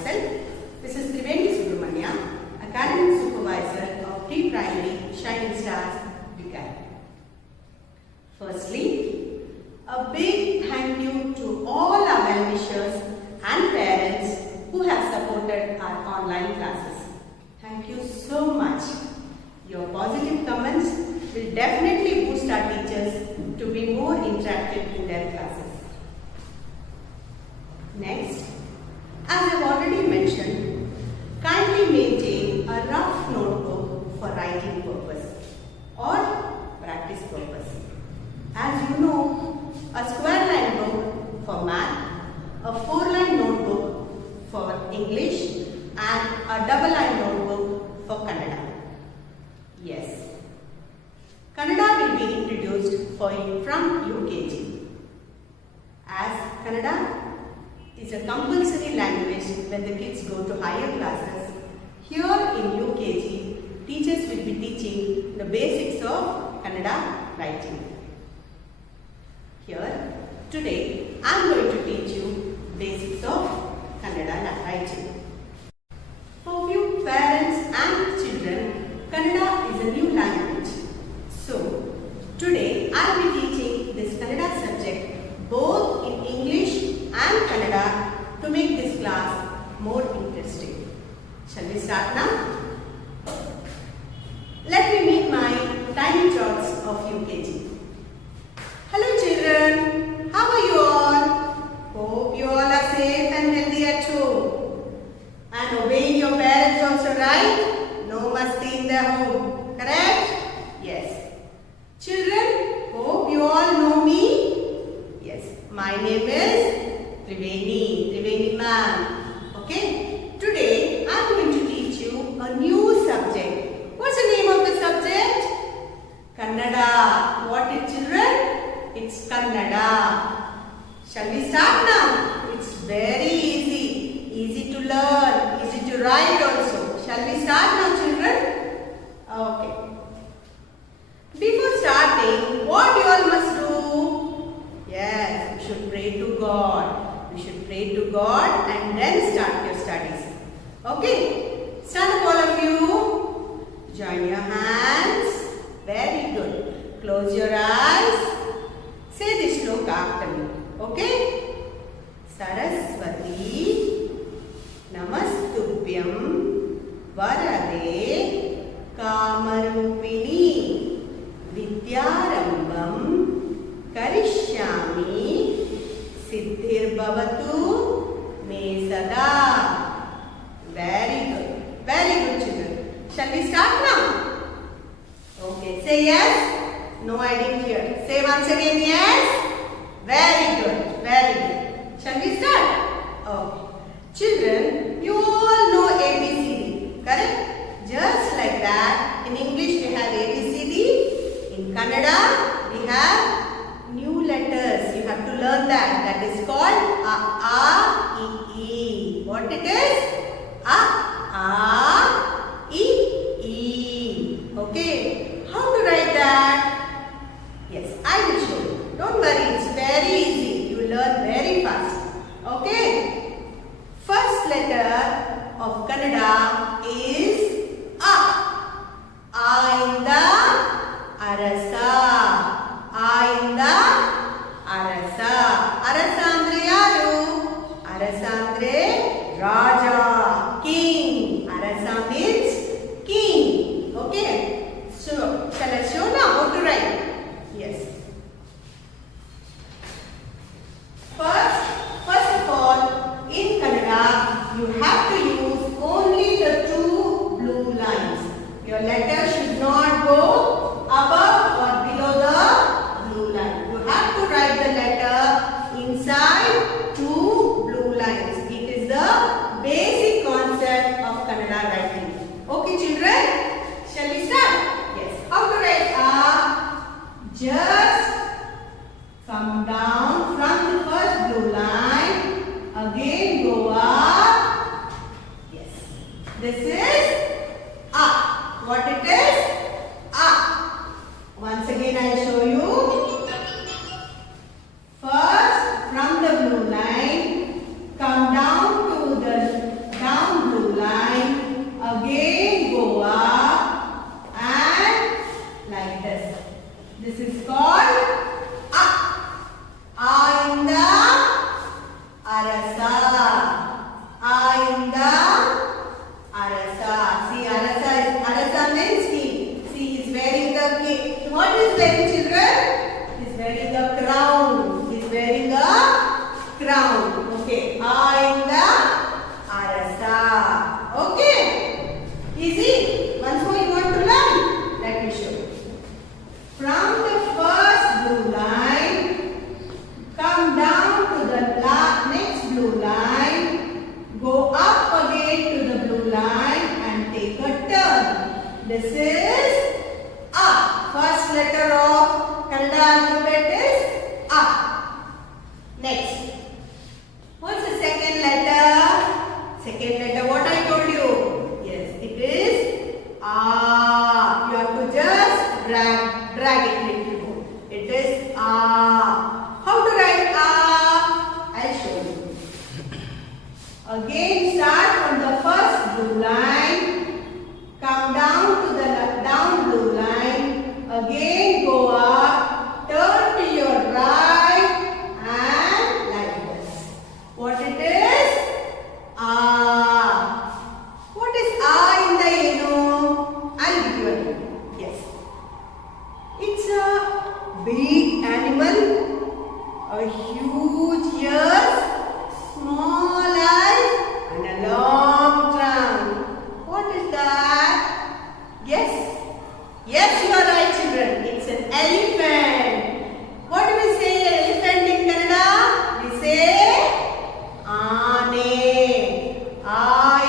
myself. This is Triveni Subramanya, Academic Supervisor of Pre-Primary Shining Stars, Vikai. Firstly, a big thank you to all our well-wishers and parents who have supported our online classes. Thank you so much. Your positive comments will definitely boost our teachers to be more interactive in their classes. Next, as I have already mentioned, kindly maintain a rough notebook for writing purpose or practice purpose. As you know, a square line book for math, a 4-line notebook for English and a double line notebook for Kannada. Yes, Kannada will be introduced for you from UKG. As Kannada is a compulsory language when the kids go to higher classes, here in UKG, teachers will be teaching the basics of Kannada writing. Here, today, I am going to teach you basics of Kannada writing. For few parents and children, Kannada is a new language. So, today I will be teaching this Kannada subject both in English and Kannada to make this class more interesting. Shall we start now? Let me meet my tiny tots of UKG. Hello children, how are you all? Hope you all are safe and healthy at home. And obeying your parents also, right? No masti in the home, correct? Yes. Children, hope you all know me. Yes, my name is Triveni ma'am. Okay, today I am going to teach you a new subject. What's the name of the subject? Kannada. What is children? It's Kannada. Shall we start now? It's very easy. Easy to learn, easy to write also. Shall we start now children? Okay. Before starting, what you all must do? Yes, you should pray to God. You should pray to God and then start your studies. Okay, stand up all of you. Join your hands. Very good. Close your eyes. Say this shloka after me. Okay? Saraswati Namastubhyam Varade Kamarupini Vidyarambam Karishyami Siddhir Bhavatu Me Sada. Very good. Very good children. Shall we start now? Okay. Say yes. No, I didn't hear. Say once again yes. Very good. Very good. Shall we start? Okay. Children, you all know ABCD. Correct? Just like that. In English we have ABCD. In Kannada we have new letters. You have to learn that. That is called A, E. What it is? A, E. Okay. How to write that? Yes, I will show you. Don't worry. It's very easy. You learn very fast. Okay. First letter of Kannada is A. Ainda Arasa. Ainda Arasa. Arasa andre yaru? Arasa andre Raja, King. Arasa means king. Okay. So, shall I show now how to write? Yes. First of all, in Kannada, you have to use only the 2 blue lines. Your letter should not go above or below the blue line. You have to write the letter inside 2 blue lines. It is the ground. Okay. A in the Arasa. Okay. Easy. Once more you want to learn? Let me show you. From the first blue line, come down to the next blue line, go up again to the blue line and take a turn. This is A. First letter of Kannada alphabet is A. Next. What's the second letter? Second letter, what I told you? Yes, it is A. You have to just drag it little more. It is A. How to write A? I'll show you. Again, start from the first blue line. Come down to the down blue line. Again, go up. Turn to your right and like this. What it is? A. What is A in the yellow? I'll give you a hint. Yes. It's a big animal, a huge ears, small eyes and a long trunk. What is that? Yes? Yes, you are right, children. It's an elephant. What do we say elephant in Kannada? We say Aane. A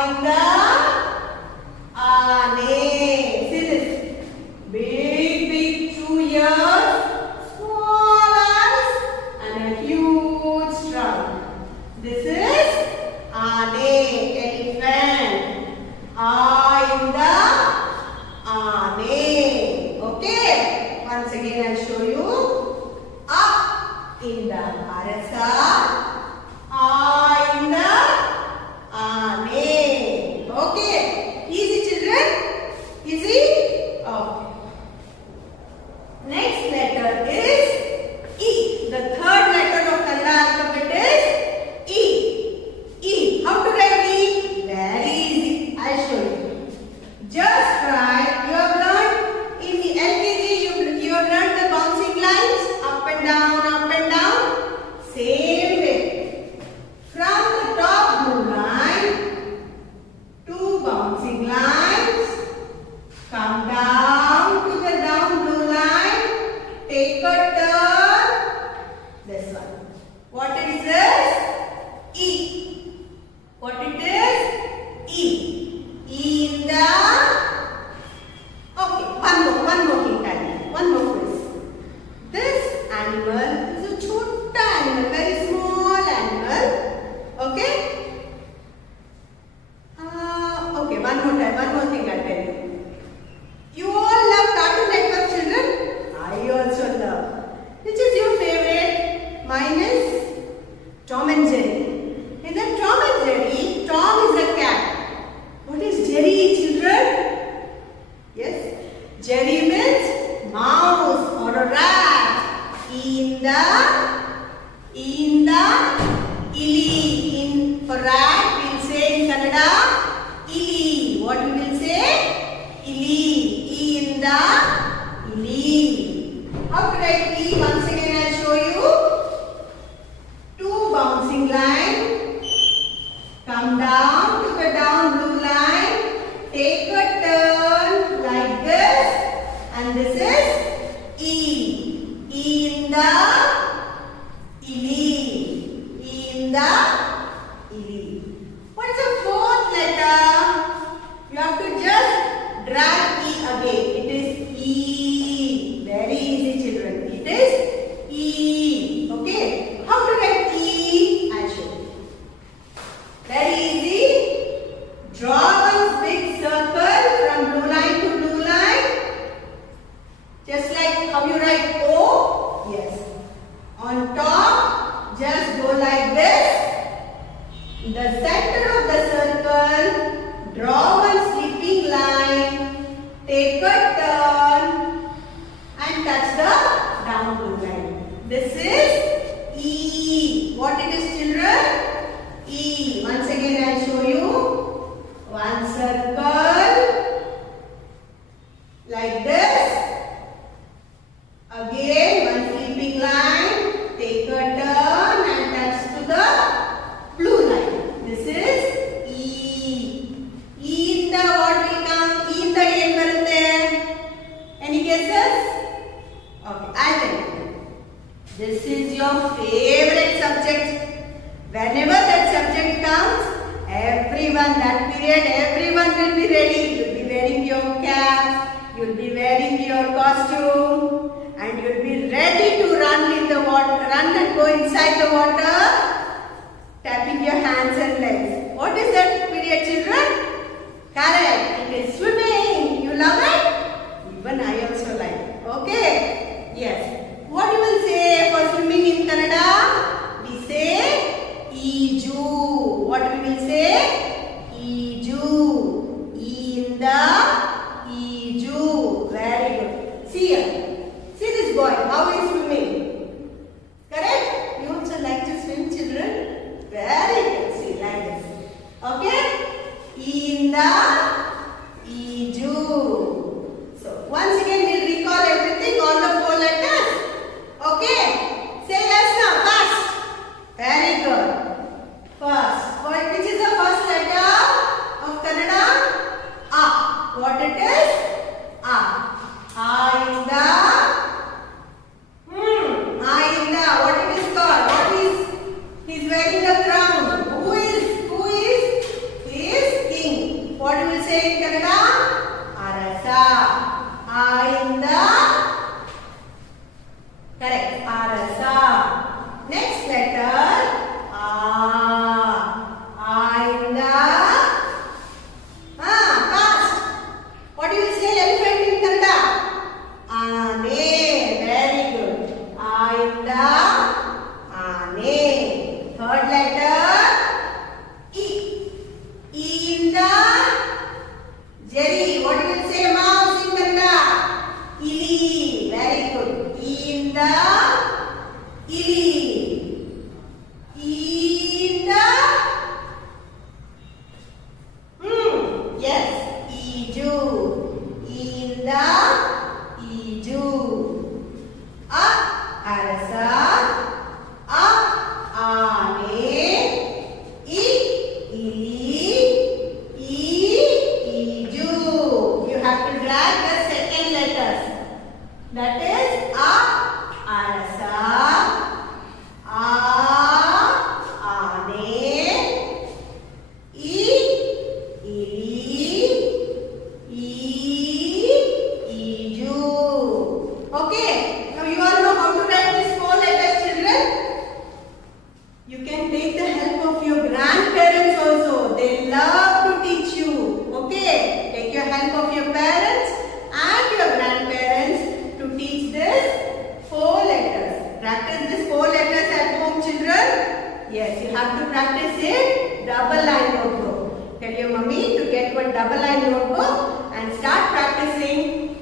in the Aane. See this? Big 2 ears, small eyes and a huge trunk. This is Aane, elephant. A in the Aane. Okay. Once again I'll show you. A in the Arasa. A in the Aane. Okay. Easy, children? Easy? Okay. Next letter is E. The third letter of Kannada alphabet is E. E. How to write E? Very easy. I'll show you. Just try. You have learned in the LKG, you have learned the bouncing lines up and down, up and down. Same way. From the top blue line, 2 bouncing lines. Come down to the down blue line. Take a turn. This one. What is this? E. What it is? E. E in the. Okay, one more hint I need. One more quiz. This animal is a chota animal, very small animal. Okay? Okay, one more time, one more thing I'll tell you. You all love Cartoon Network, children? I also love. Which is your favorite? Mine is Tom and Jerry. In the Tom and Jerry, Tom is a cat. What is Jerry, children? Yes, Jerry means mouse or a rat. E in the ili. In for rat, we'll say in Kannada ili. What we will say? Ili. E in the ili. How to write E? Once again I'll show you. 2 bouncing line. Come down to the down blue line. Take a turn like this. And this is E. E in the ili. E in the ili. What's the fourth letter? You have to just drag E again. It is E. Very easy, children. It is E. Okay. How to write E? I'll show you. Very easy. Draw one big circle from blue line to blue line. Just like how you write O. Yes. On top, just go like this. In the center of the circle, draw one sleeping line. Take a turn and touch the down blue line. This is E. What it is, children? E. Once again I'll show you. One circle like this. Again one sleeping line. Take a turn and touch to the costume and you'll be ready to run in the water, run and go inside the water, tapping your hands and legs. What is that period, children? Correct. It is swimming. You love it? Even I also like. Okay? Yes. What you will say for swimming in Kannada? We say Eeju. What we will say? Eeju. Inda Eeju. Very good. See here. See this boy. How he is swimming? Correct? You also like to swim, children? Very good. See, like this. Okay? Inda Eeju. So, once again we'll recall everything, all the 4 letters. Okay? Say yes now, fast. Very good. First. Which is the first letter of Kannada? A. What it is? A. A in the. A in the. What it is called? What is? He's wearing a crown. Who is? He is king. What do we say in Kannada? Arasa. A in the. Correct. Arasa. Next letter. A in the. Fast. What do you say elephant in Kannada? Ane. Very good. A in the. Ane. Third letter. E. E in the. Jerry. What do you say mouse in Kannada? Ili. Very good. E in the. Ili. E in the. Yes. Eeju. E in the. Eeju. A. Arasa. A. Ane. E. Ili. E. Eeju. You have to drag the second letters. That is A. Arasa. A. Ane. E. Ili. E. Eeju. Okay. Now you all know how to write these 4 letters, children. You can take the help of your grandparents also. They love to teach you. Okay. Take your help of your parents and your grandparents to teach this 4 letters. Practice this 4 letters at home, children. Yes, you have to practice it. Double line notebook. Tell your mummy to get one double line notebook and start practicing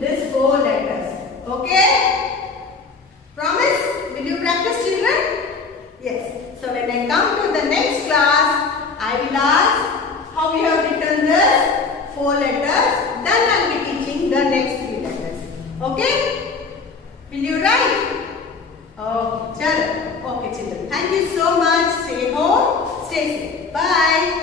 this 4 letters. Okay? Promise? Will you practice, children? Yes. So when I come to the next class, I will ask how you have written this 4 letters. Then I will be teaching the next 3 letters. Okay? Will you write? Oh, chalo. Okay, children. Thank you so much. Stay home. Stay safe. Bye.